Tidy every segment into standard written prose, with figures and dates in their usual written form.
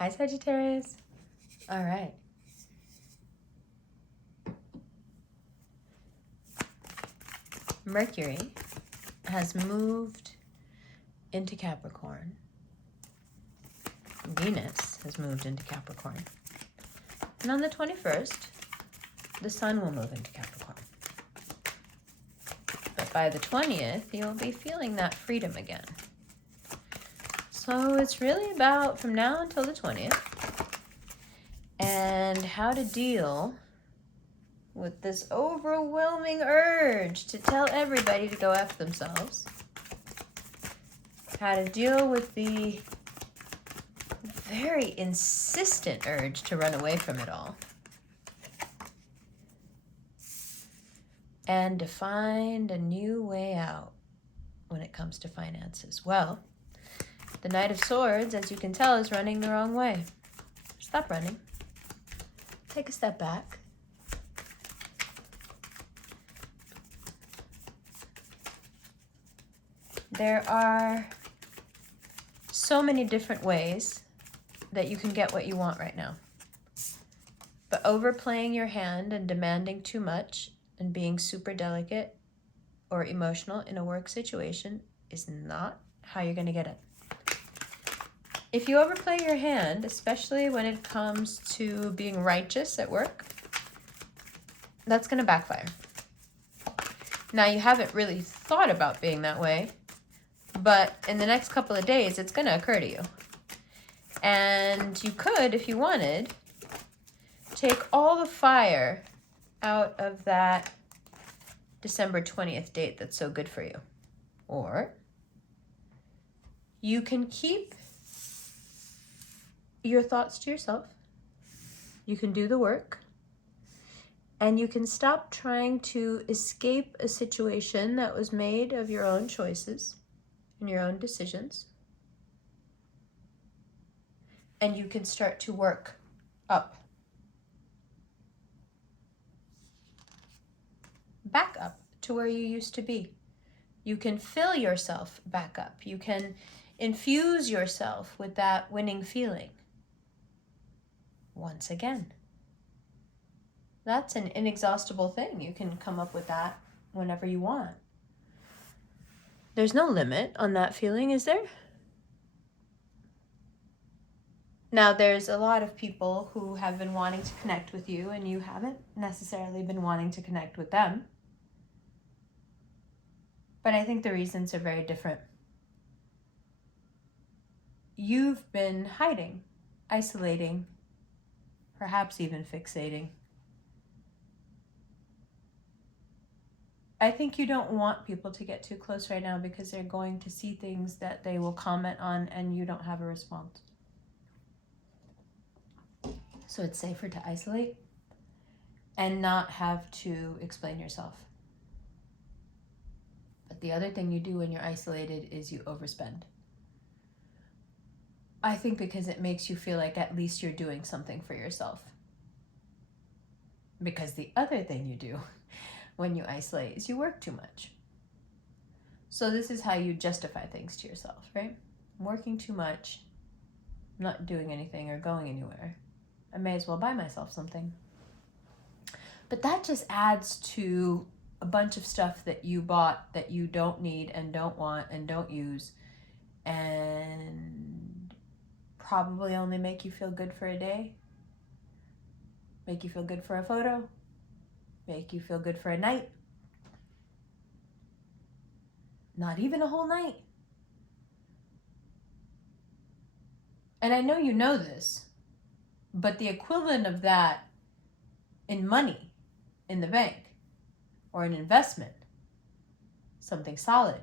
Hi, Sagittarius. All right. Mercury has moved into Capricorn. Venus has moved into Capricorn. And on the 21st, the Sun will move into Capricorn. But by the 20th, you'll be feeling that freedom again. So it's really about from now until the 20th and how to deal with this overwhelming urge to tell everybody to go F themselves. How to deal with the very insistent urge to run away from it all. And to find a new way out when it comes to finances. Well, the Knight of Swords, as you can tell, is running the wrong way. Stop running. Take a step back. There are so many different ways that you can get what you want right now. But overplaying your hand and demanding too much and being super delicate or emotional in a work situation is not how you're going to get it. If you overplay your hand, especially when it comes to being righteous at work, that's going to backfire. Now, you haven't really thought about being that way, but in the next couple of days, it's going to occur to you. And you could, if you wanted, take all the fire out of that December 20th date that's so good for you. Or you can keep your thoughts to yourself. You can do the work. And you can stop trying to escape a situation that was made of your own choices and your own decisions. And you can start to work up. Back up to where you used to be. You can fill yourself back up. You can infuse yourself with that winning feeling. Once again. That's an inexhaustible thing. You can come up with that whenever you want. There's no limit on that feeling, is there? Now, there's a lot of people who have been wanting to connect with you and you haven't necessarily been wanting to connect with them. But I think the reasons are very different. You've been hiding, isolating, perhaps even fixating. I think you don't want people to get too close right now because they're going to see things that they will comment on and you don't have a response. So it's safer to isolate and not have to explain yourself. But the other thing you do when you're isolated is you overspend. I think because it makes you feel like at least you're doing something for yourself. Because the other thing you do when you isolate is you work too much. So this is how you justify things to yourself, right? I'm working too much, not doing anything or going anywhere. I may as well buy myself something. But that just adds to a bunch of stuff that you bought that you don't need and don't want and don't use and probably only make you feel good for a day, make you feel good for a photo, make you feel good for a night, not even a whole night. And I know you know this, but the equivalent of that in money, in the bank, or an investment, something solid,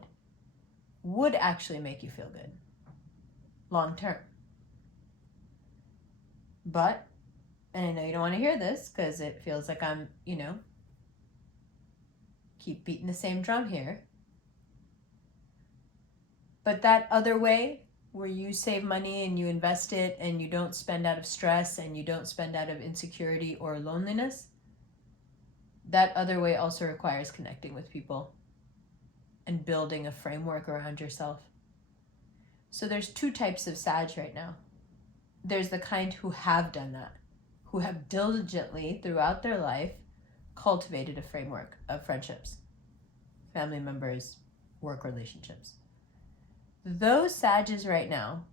would actually make you feel good, long term. But, and I know you don't want to hear this because it feels like I'm, keep beating the same drum here. But that other way, where you save money and you invest it and you don't spend out of stress and you don't spend out of insecurity or loneliness, that other way also requires connecting with people and building a framework around yourself. So there's two types of Sag right now. there's the kind who have done that, who have diligently throughout their life cultivated a framework of friendships, family members, work relationships. Those Sages right now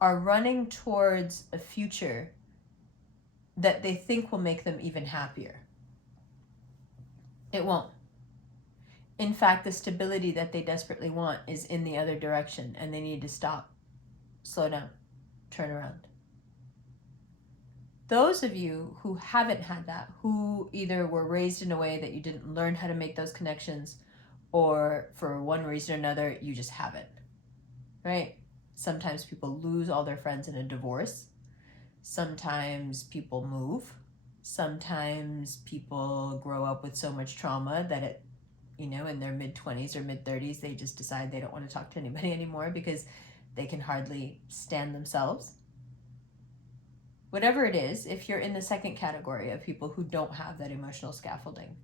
are running towards a future that they think will make them even happier. It won't. In fact, the stability that they desperately want is in the other direction, and they need to stop, slow down, turn around. Those of you who haven't had that, who either were raised in a way that you didn't learn how to make those connections, or for one reason or another, you just haven't, right? Sometimes people lose all their friends in a divorce. Sometimes people move. Sometimes people grow up with so much trauma that it, in their mid-20s or mid-30s, they just decide they don't want to talk to anybody anymore because they can hardly stand themselves. Whatever it is, if you're in the second category of people who don't have that emotional scaffolding,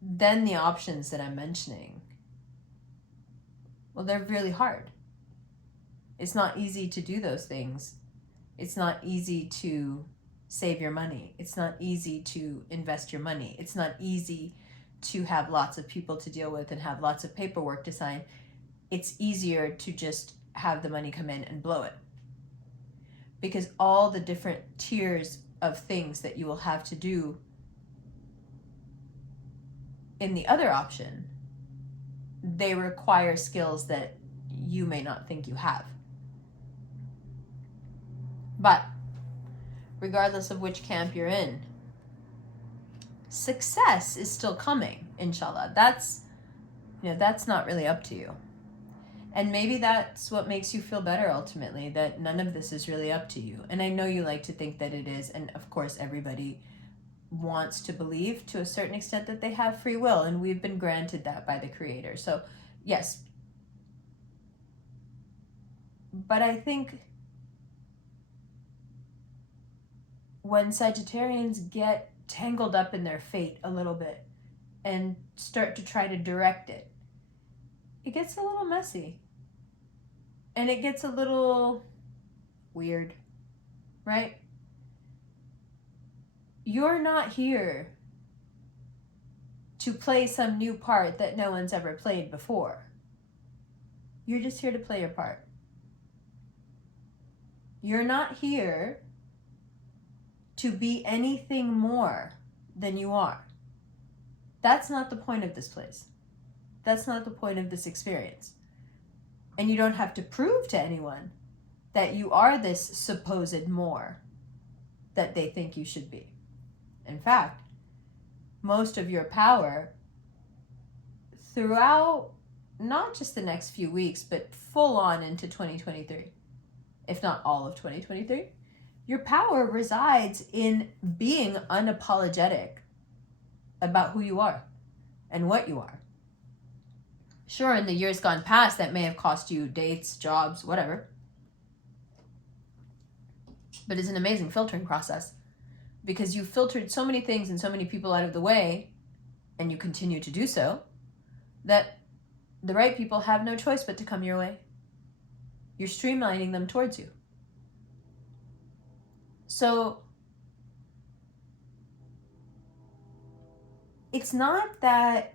then the options that I'm mentioning, well, they're really hard. It's not easy to do those things. It's not easy to save your money. It's not easy to invest your money. It's not easy to have lots of people to deal with and have lots of paperwork to sign. It's easier to just have the money come in and blow it. Because all the different tiers of things that you will have to do in the other option, they require skills that you may not think you have. But regardless of which camp you're in, success is still coming, inshallah. That's not really up to you. And maybe that's what makes you feel better ultimately, that none of this is really up to you. And I know you like to think that it is, and of course everybody wants to believe to a certain extent that they have free will, and we've been granted that by the Creator. So yes. But I think when Sagittarians get tangled up in their fate a little bit and start to try to direct it, it gets a little messy. And it gets a little weird, right? You're not here to play some new part that no one's ever played before. You're just here to play your part. You're not here to be anything more than you are. That's not the point of this place. That's not the point of this experience. And you don't have to prove to anyone that you are this supposed more that they think you should be. In fact, most of your power throughout not just the next few weeks, but full on into 2023, if not all of 2023, your power resides in being unapologetic about who you are and what you are. Sure, in the years gone past, that may have cost you dates, jobs, whatever. But it's an amazing filtering process because you filtered so many things and so many people out of the way, and you continue to do so, that the right people have no choice but to come your way. You're streamlining them towards you. So it's not that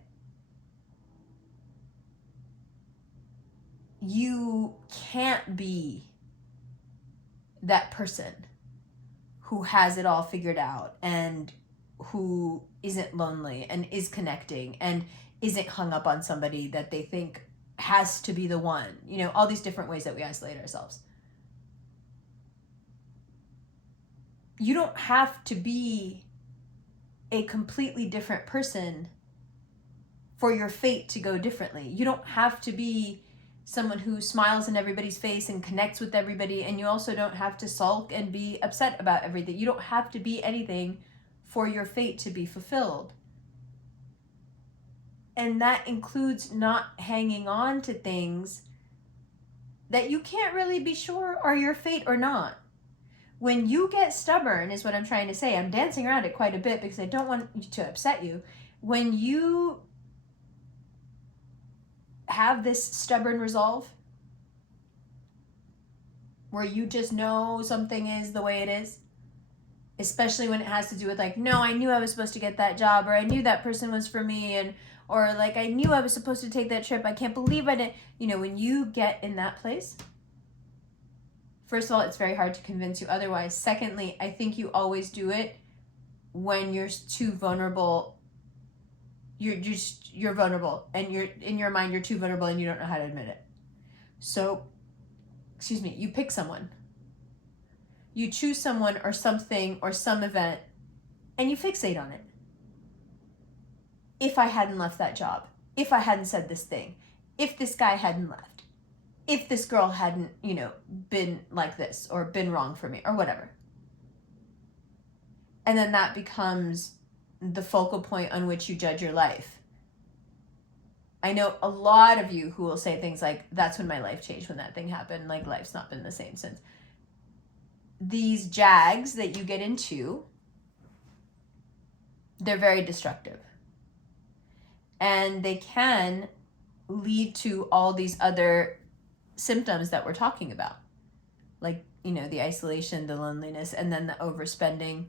you can't be that person who has it all figured out and who isn't lonely and is connecting and isn't hung up on somebody that they think has to be the one. All these different ways that we isolate ourselves. You don't have to be a completely different person for your fate to go differently. You don't have to be someone who smiles in everybody's face and connects with everybody, and you also don't have to sulk and be upset about everything. You don't have to be anything for your fate to be fulfilled. And that includes not hanging on to things that you can't really be sure are your fate or not. When you get stubborn, is what I'm trying to say. I'm dancing around it quite a bit because I don't want to upset you. When you have this stubborn resolve, where you just know something is the way it is? Especially when it has to do with like, no, I knew I was supposed to get that job, or I knew that person was for me, and or like I knew I was supposed to take that trip. I can't believe I didn't. You know, when you get in that place, first of all, it's very hard to convince you otherwise. Secondly, I think you always do it when you're too vulnerable. You're vulnerable, and you're in your mind, you're too vulnerable and you don't know how to admit it. So, you pick someone. You choose someone or something or some event and you fixate on it. If I hadn't left that job, if I hadn't said this thing, if this guy hadn't left, if this girl hadn't, been like this or been wrong for me or whatever. And then that becomes the focal point on which you judge your life. I know a lot of you who will say things like, that's when my life changed, when that thing happened, like life's not been the same since. These jags that you get into, they're very destructive. And they can lead to all these other symptoms that we're talking about. Like, the isolation, the loneliness, and then the overspending,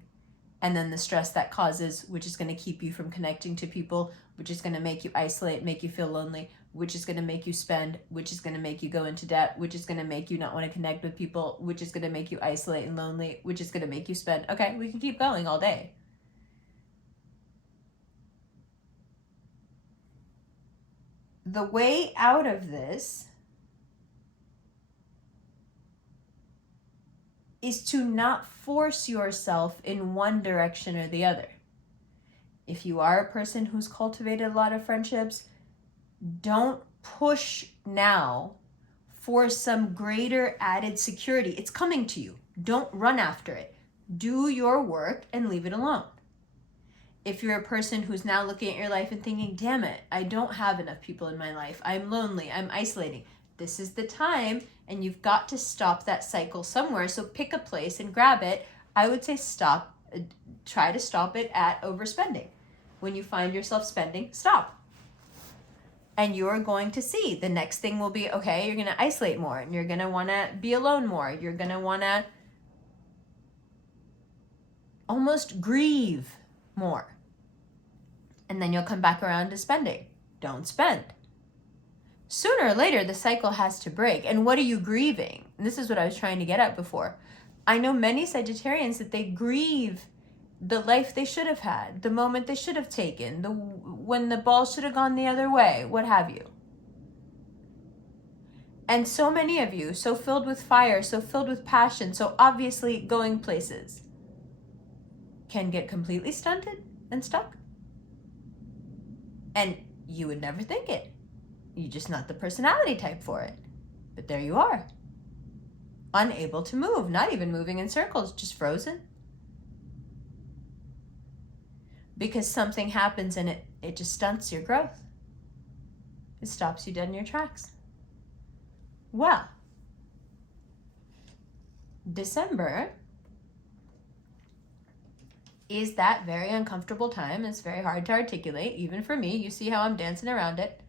and then the stress that causes, which is going to keep you from connecting to people, which is going to make you isolate, make you feel lonely, which is going to make you spend, which is going to make you go into debt, which is going to make you not want to connect with people, which is going to make you isolate and lonely, which is going to make you spend. Okay, we can keep going all day. The way out of this is to not force yourself in one direction or the other. If you are a person who's cultivated a lot of friendships, don't push now for some greater added security. It's coming to you. Don't run after it. Do your work and leave it alone. If you're a person who's now looking at your life and thinking, damn it, I don't have enough people in my life. I'm lonely. I'm isolating. This is the time, and you've got to stop that cycle somewhere. So pick a place and grab it. I would say try to stop it at overspending. When you find yourself spending, stop. And you're going to see the next thing will be, okay, you're going to isolate more, and you're going to want to be alone more. You're going to want to almost grieve more. And then you'll come back around to spending. Don't spend. Sooner or later, the cycle has to break. And what are you grieving? And this is what I was trying to get at before. I know many Sagittarians that they grieve the life they should have had, the moment they should have taken, when the ball should have gone the other way, what have you. And so many of you, so filled with fire, so filled with passion, so obviously going places, can get completely stunted and stuck. And you would never think it. You're just not the personality type for it. But there you are. Unable to move, not even moving in circles, just frozen. Because something happens and it just stunts your growth. It stops you dead in your tracks. Well, December is that very uncomfortable time. It's very hard to articulate, even for me. You see how I'm dancing around it.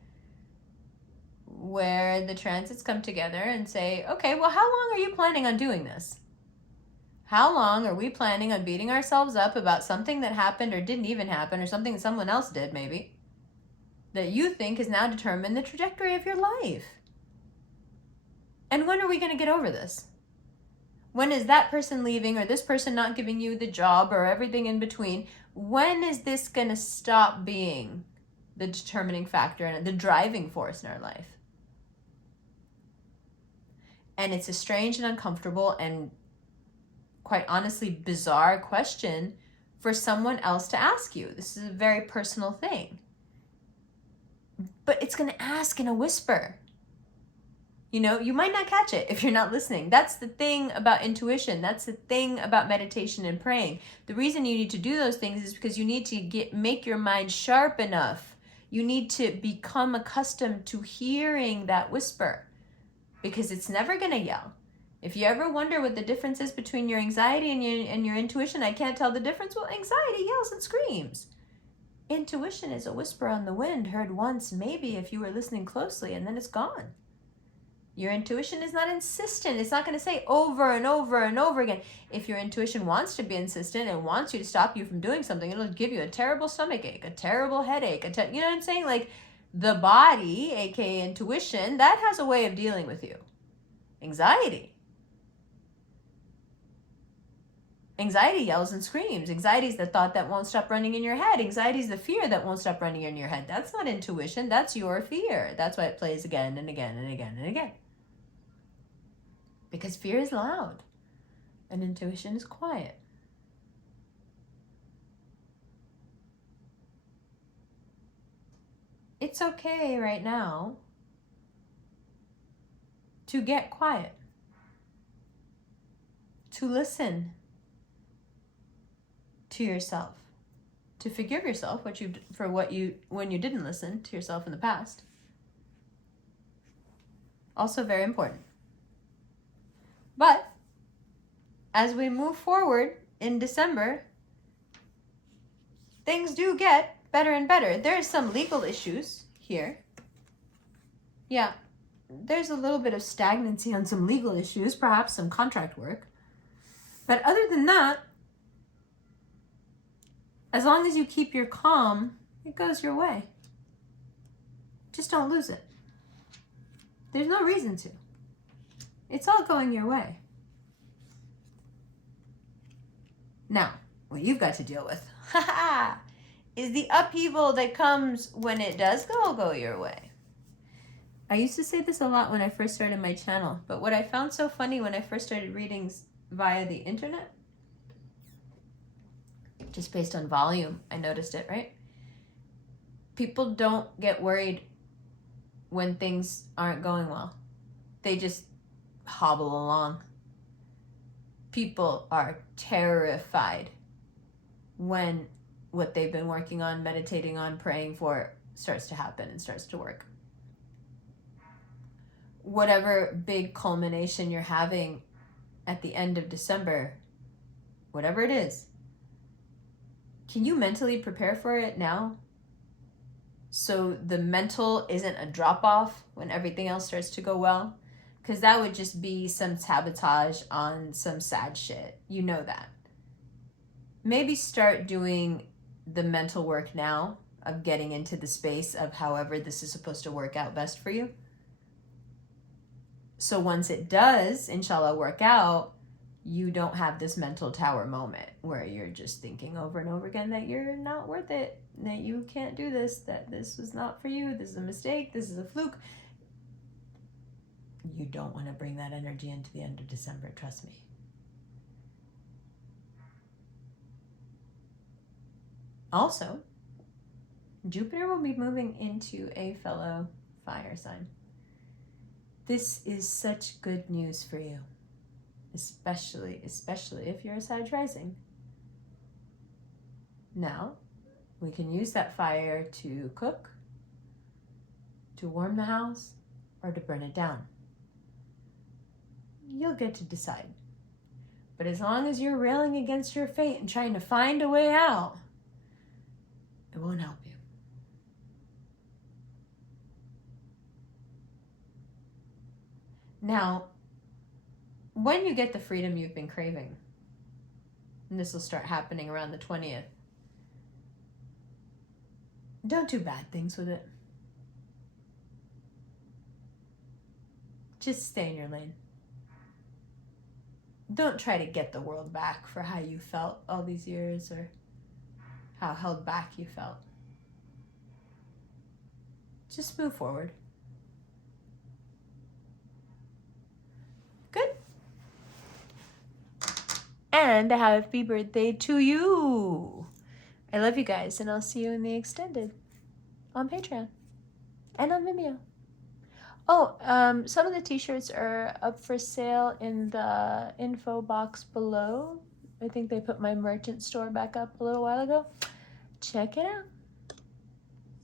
Where the transits come together and say, okay, well, how long are you planning on doing this? How long are we planning on beating ourselves up about something that happened or didn't even happen, or something that someone else did maybe, that you think has now determined the trajectory of your life? And when are we going to get over this? When is that person leaving, or this person not giving you the job, or everything in between? When is this going to stop being the determining factor and the driving force in our life? And it's a strange and uncomfortable and quite honestly bizarre question for someone else to ask you. This is a very personal thing. But it's going to ask in a whisper. You might not catch it if you're not listening. That's the thing about intuition. That's the thing about meditation and praying. The reason you need to do those things is because you need to make your mind sharp enough. You need to become accustomed to hearing that whisper, because it's never going to yell. If you ever wonder what the difference is between your anxiety and your intuition, I can't tell the difference. Well, anxiety yells and screams. Intuition is a whisper on the wind, heard once, maybe if you were listening closely, and then it's gone. Your intuition is not insistent. It's not going to say over and over and over again. If your intuition wants to be insistent and wants you to stop you from doing something, it'll give you a terrible stomach ache, a terrible headache, you know what I'm saying? Like the body, aka intuition, that has a way of dealing with you. Anxiety. Anxiety yells and screams. Anxiety is the thought that won't stop running in your head. Anxiety is the fear that won't stop running in your head. That's not intuition. That's your fear. That's why it plays again and again and again and again. Because fear is loud and intuition is quiet. It's okay right now to get quiet, to listen to yourself, to forgive yourself when you didn't listen to yourself in the past. Also very important. But as we move forward in December, things do get better and better. There's some legal issues here. Yeah, there's a little bit of stagnancy on some legal issues, perhaps some contract work. But other than that, as long as you keep your calm, it goes your way. Just don't lose it. There's no reason to. It's all going your way. Now, what you've got to deal with is the upheaval that comes when it does go your way. I used to say this a lot when I first started my channel, but what I found so funny when I first started readings via the internet, just based on volume, I noticed it, right? People don't get worried when things aren't going well. They just hobble along. People are terrified when what they've been working on, meditating on, praying for starts to happen and starts to work. Whatever big culmination you're having at the end of December, whatever it is, can you mentally prepare for it now? So the mental isn't a drop-off when everything else starts to go well? Because that would just be some sabotage on some sad shit. You know that. Maybe start doing the mental work now of getting into the space of however this is supposed to work out best for you. So once it does, inshallah, work out, you don't have this mental tower moment where you're just thinking over and over again that you're not worth it, that you can't do this, that this was not for you, this is a mistake, this is a fluke. You don't want to bring that energy into the end of December, trust me. Also, Jupiter will be moving into a fellow fire sign. This is such good news for you. Especially if you're a Sag rising. Now, we can use that fire to cook, to warm the house, or to burn it down. You'll get to decide. But as long as you're railing against your fate and trying to find a way out, it won't help you. Now, when you get the freedom you've been craving, and this will start happening around the 20th, don't do bad things with it. Just stay in your lane. Don't try to get the world back for how you felt all these years or how held back you felt. Just move forward. Good. And a happy birthday to you. I love you guys, and I'll see you in the extended on Patreon and on Vimeo. Oh, some of the t-shirts are up for sale in the info box below. I think they put my merchant store back up a little while ago. Check it out.